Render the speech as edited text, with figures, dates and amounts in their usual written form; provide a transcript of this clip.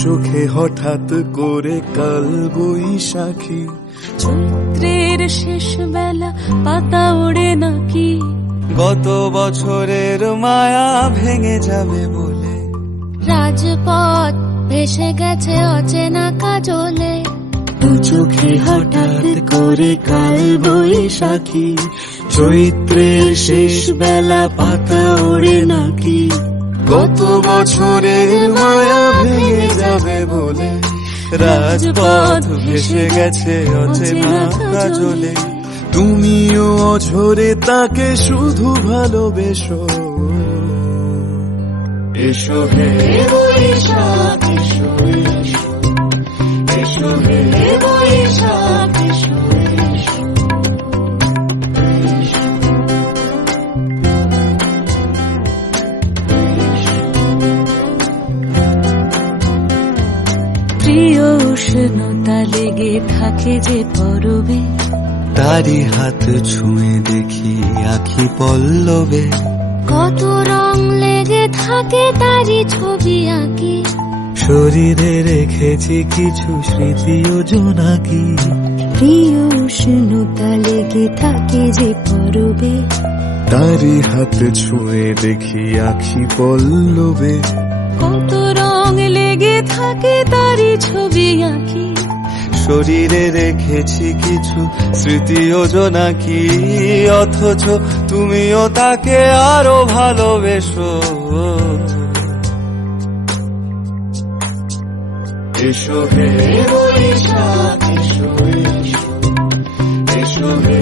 চোখে হঠাৎ করে কাল বৈশাখী, চৈত্রের শেষ বেলা পাতা ওড়ে নাকি, গত বছরের মায়া ভেঙে যাবে বলে, রাজপথ ভেসে গেছে অচেনা কাজলে, দু চোখে হঠাৎ করে কাল বৈশাখী, চৈত্রের শেষ বেলা পাতা ওড়ে নাকি, গত বছরের মায়া ভেঙে যাবে বলে, রাজপথ ভেসে গেছে অচেনা কাজলে। তুমিও অঝরে তাকে শুধু ভালোবেসো, এসো হে বৈশাখ এসো এসো, এসো হে বৈশাখ এসো এসো। প্রিয় উষ্ণতা লেগে থাকে যে পরবে, তারি হাত ছুঁয়ে দেখি আখি পল্লবে, কত রং লেগে থাকে তারই ছবি আঁকি, শরীরে রেখেছি কিছু স্মৃতি ও জোনাকি, প্রিয় উষ্ণতা লেগে থাকে যে পরবে, তারি হাত ছুঁয়ে দেখি আখি পল্লবে, কত রং লেগে থাকে তারই ছবি আঁকি, শরীরে রেখেছি কিছু স্মৃতি ও জোনাকি, অথচ তুমিও তাকে আরো ভালোবেসো, এসো হে বৈশাখ এসো এসো, এসো হে